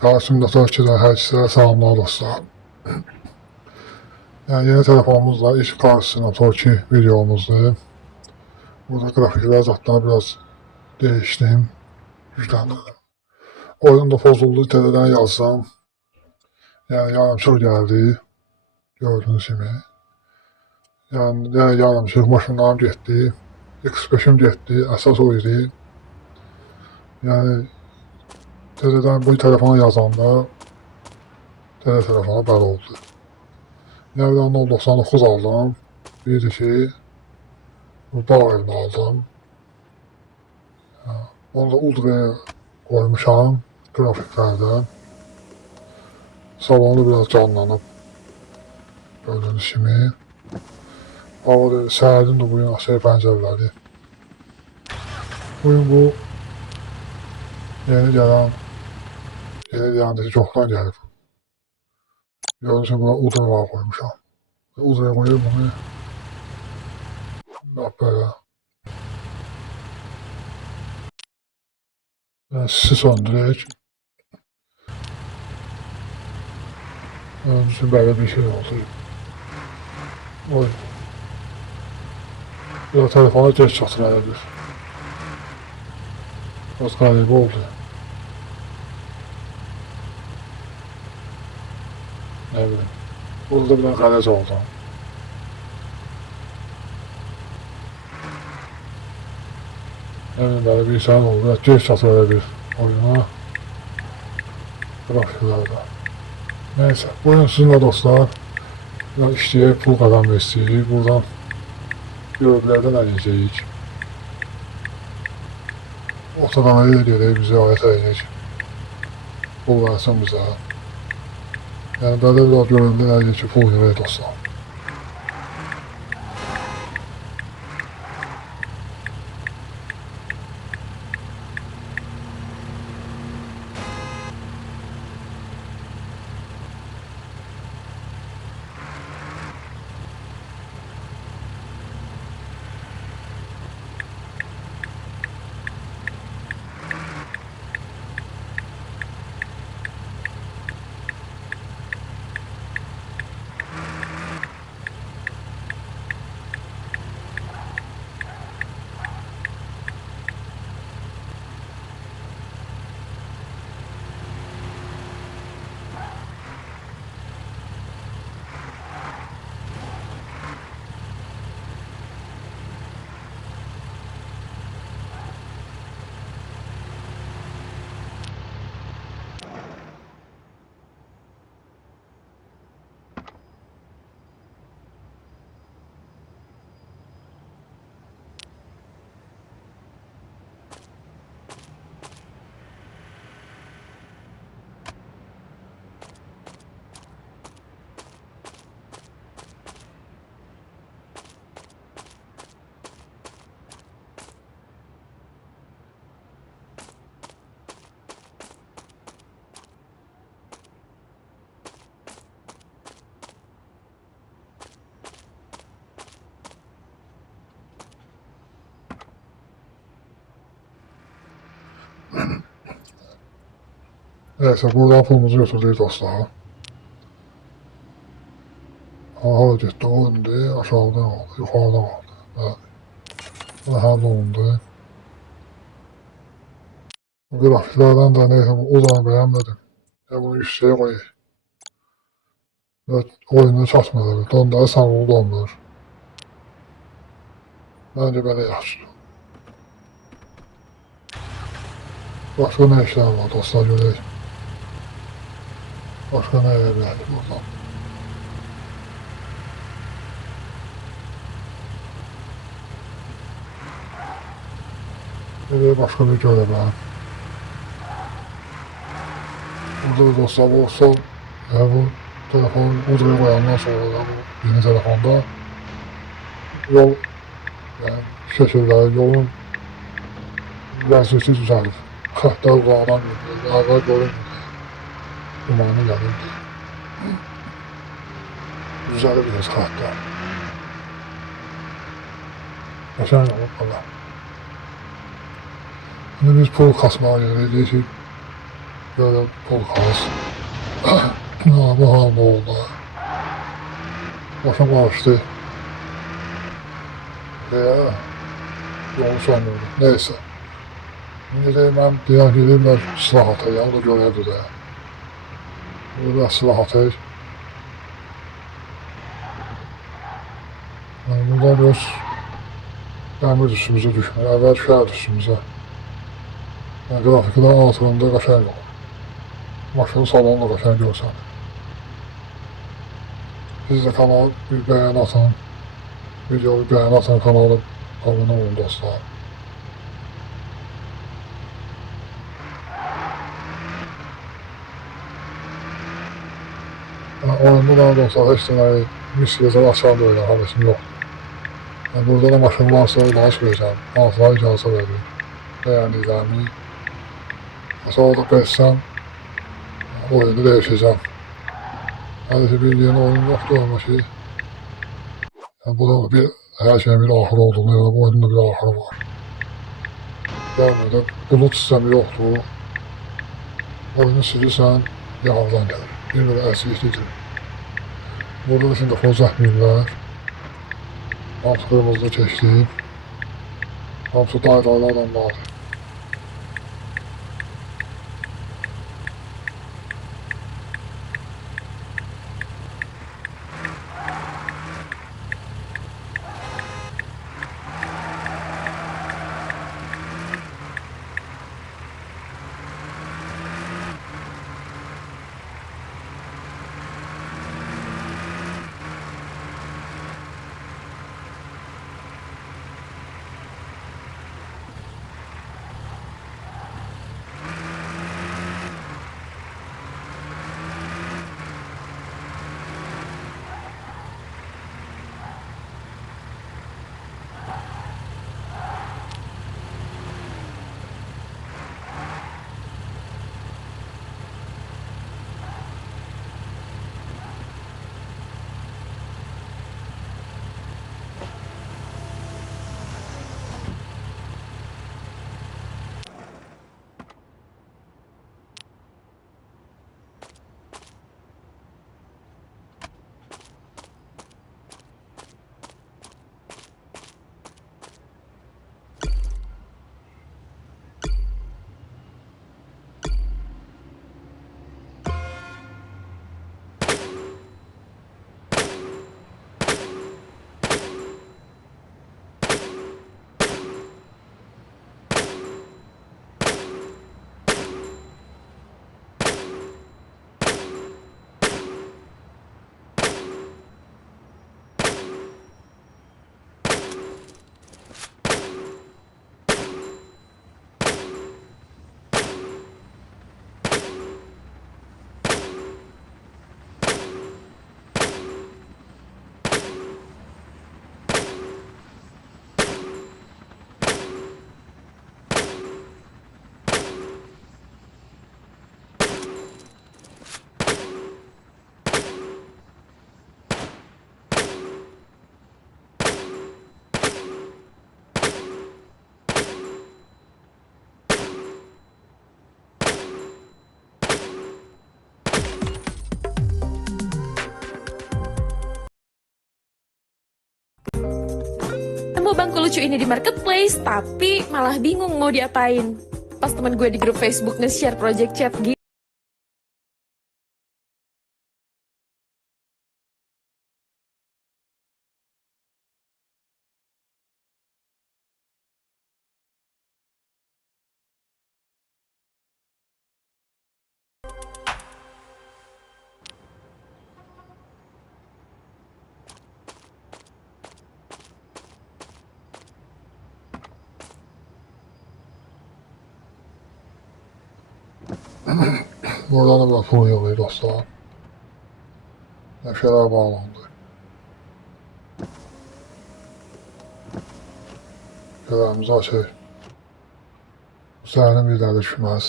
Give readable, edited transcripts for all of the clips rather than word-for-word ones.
Karşımda Türkiye'den herkese selamlar dostlar. Yani yeni telefonumuzla iş karşısına Türkiye videomuzda. Burada grafikler zaten biraz değiştim. Güçlendirdim. Oyunda bozuldu TD'den yazsam. Yani yarımçıq geldi. Gördüğünüz gibi. Yani yarımçıq maşınlarım getdi. X5'im getdi. Əsas o idi. Yani TD'den bu telefona yazanda TD telefona bəli oldu. Nereden 99 aldım. Bir de ki bu bağ evini aldım. Onu da Ultra'ya koymuşam grafiklerden. Salonu biraz canlanıp gördüğünüz gibi. Havada səhərdən də bugün aşağı pəncərələri. Bugün bu yeni gələn çoxdan gəlib. Gördüğünüz gibi buna Ultra'ya koymuşam. Ultra'ya koyup bunu bak böyle. Yani sisi söndürerek gördüğünüz gibi böyle bir şey oldu. Oy. Biraz telefona geç çatır elədir. Biraz qəribə oldu. Ne bileyim. Burada bir dənə qərəz oldu. Yani böyle bir şey oldu. Biraz geç çatır elə bir oyuna. Grafiklerde. Neyse. Bugün sizinle dostlar. Biraz işleyip pul kazanmak istedik. Buradan görevlerden eləyəcəyik. Ortadan edək bize ayət eləyəcək. Pul versin bize. Yani böyle biraz görevlerden eləyəcək pul verək dostlar. Neyse buradan pulumuzu götürdük dostlar. Aha getdi o indi aşağıdan aldı, yukarıdan aldı. Evet. Bu həll olundu. Bu grafiklerden de neyse bu uzanı beğenmedim. Ya bunu üstüye koyayım. Evet, oyunu çatmadı. Donda sanılı dondur. Bence böyle yaxşı. Başka ne işler var dostlar görək. Başka ne edebiliriz buradan. Nereye başka bir görevler. Burada da dostlar bu son bu telefon Ultra'ya koyandan sonra da bu yeni telefonda yol yani şekilleri yolun vəziyyəti düzəlir. Xətlər uzaqdan görünür, ağlar görünmür. Dumanı gəlirdi. Düzəlir biraz xətlər. Qəşəng olub qala. Şimdi biz pul kasmağa gelirik ki böyle pul kaz. Bu halde oldu. Başım karıştı. Veya yolu sanmıyorum. Neyse. Şimdi de ben diğer gelirler silah atayım. O da görevdi de. Burada silah atayım. Yani burada biraz demir üstümüze düşmüyor. Evvel şehir üstümüze. Yani grafikler altında kaşar yok. Maşının salonu da kaşar görsen. Siz de kanal bir beğen atın. Videoyu beğen atın, kanala abone olun dostlar. Yani oyunda da dostlar hiç deneyi mis gezer aşağıda öyle haberim yok. Yani burada da maşın varsa daha söyleyeceğim. Altına icazı veririm. Beğendiğimi. Sonra da beğensem oyunu değişeceğim. Yani bildiğin oyun yoktu ama şey. Yani bu da bir her şeyin bir ahırı olduğunu ya da bu oyunda bir ahırı var. Gelmeden bulut sistemi yoktu. Oyunu silirsen yağdan gelir. Bir böyle esikliktir. Burada da şimdi xoşlatmayırlar. Hamısı kırmızıda keçdi. Hamısı dairəli adamlar. Nemu bangku lucu ini di marketplace, tapi malah bingung mau diapain. Pas teman gue di grup Facebook nge-share project chat gitu. Buradan da bir pul yolu dostlar. Neşeler bağlandı. Gözlerimizi açır. Bu səhərin bir də düşməz.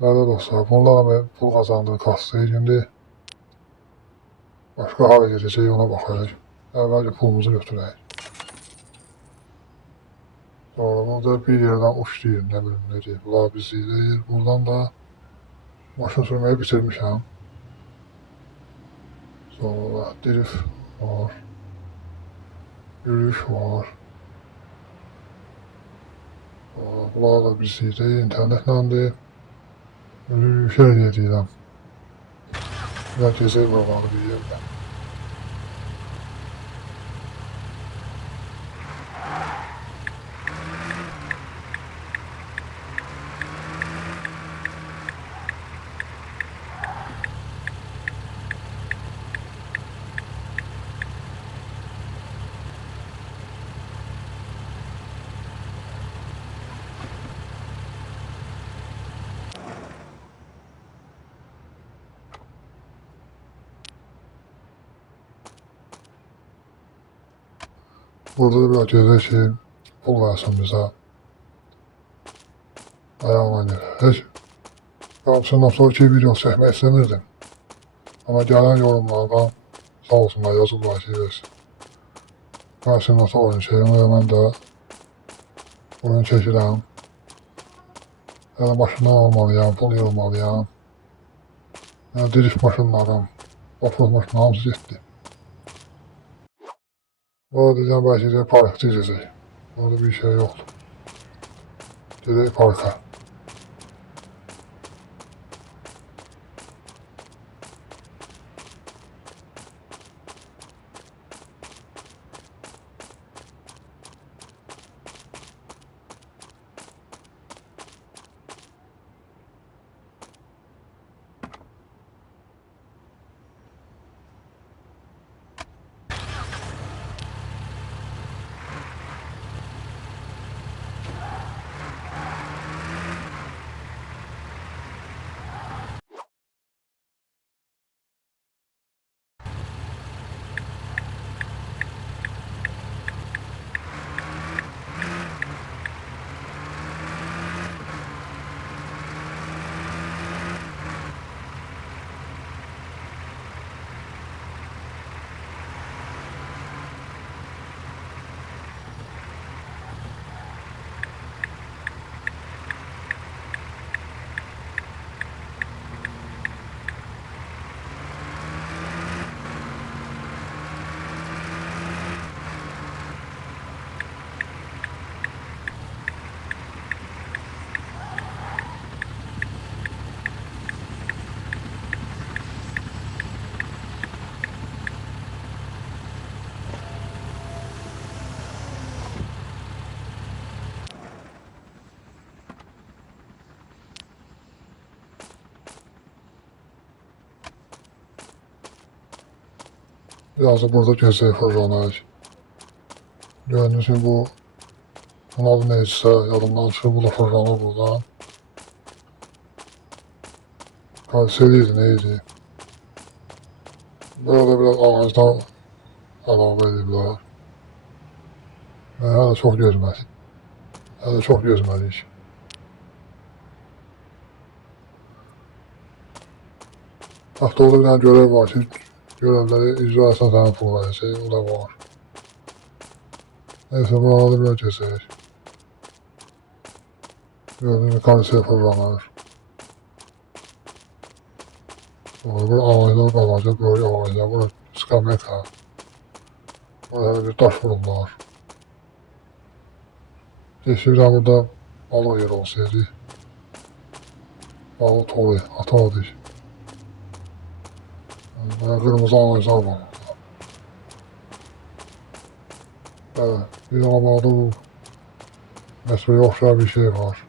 Bəli dostlar, bunlarla pul kazandığı kastı. Şimdi başka hale gedəcək, ona baxarıq. Əvvəlcə pulumuzu götürək. Sonra burada bir yerden uçlayayım, ne bileyim ne diyeyim. Bunlar bizi değil. Buradan da maşın sürmeyi bitirmişim. Sonra drift var. Yürüyüş var. Sonra bunlar da bizi değil. İnternetle de yürüyüşe edeyim. Ben gezeyim oraları bir yerden. Burada da biraz gezeceğim. Pul versin bize. Ayağıma gelir. Hiç Gamsı'ndan sonraki video çekmek istemirdim. Ama gelen yorumlardan sağ olsunlar yazıblar şey versin. Gamsı'ndan sonra oyun şeyim ve ben de oyun çekirəm. Ya da maşından almalıyam, pul yığmalıyam. Ya drift maşınlarım, offroad maşınlarım hamısı getdi. Orada diyeceğim belki de parkta gezecek. Orada bir şey yoktu. Gedək parka. Biraz da burada gezək fırlanaq. Gördüğünüz gibi bu bunun adı neyse yadımdan çıxıb bu da fırlanır buradan. Karseliydi neydi? Böyle biraz ağacdan əlavə ediblər. Hələ çox gözmədik. Hələ çox gözmədik. Hətta orada bir dənə görev var ki, görevləri icra etsən sənə pul verəcək, o da var. Neyse buralarda biraz gezək. Gördüğünüz gibi karşıya fırlanır. Burada ağaclar qalacaq, böyle ağaclar, burada skamyaka. Burada bir daş vururlar. Geçirəm burada balıq yeri olsaydı. Balıq tolu atardık. Burada kırmızı ağaclar var. Evet, bir arabada bu mesleğe oxşar bir şey var.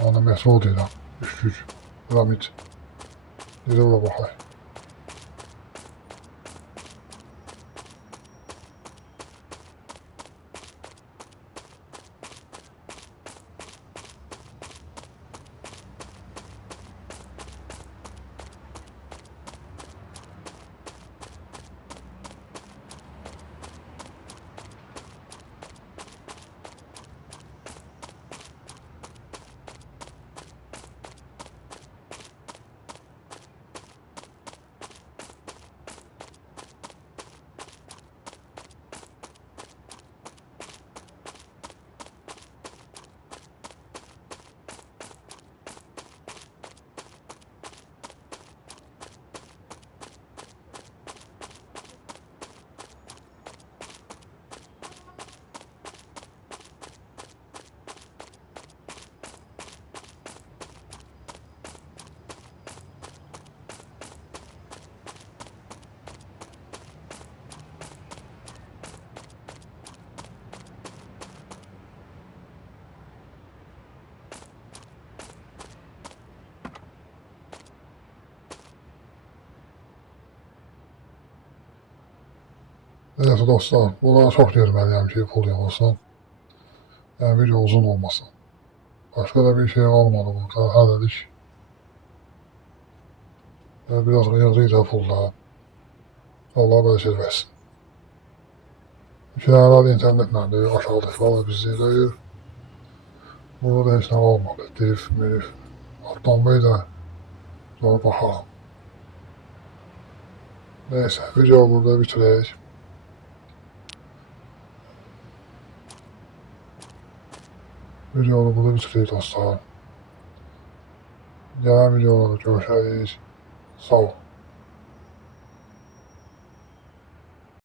Yani mesleği deyirəm. Üçlük, piramid. Gedib ora baxaq. Neyse dostlar, bunlara çok girmeliyim ki pul yığılsın. Yani video uzun olmasın. Başka da bir şey olmadı burada. Hadi biraz yığdıysa pulda. Allah bereket versin. Kiralar internetle de aşağıdaki valla bizi deyir. Burada da heç nə olmadı. Dirif, mirif. Atlanmayı da sonra bakalım. Neyse, video burada bitirək. Videonu burada bitirək dostlar. Gələn videolarda görüşərik. Sağ olun.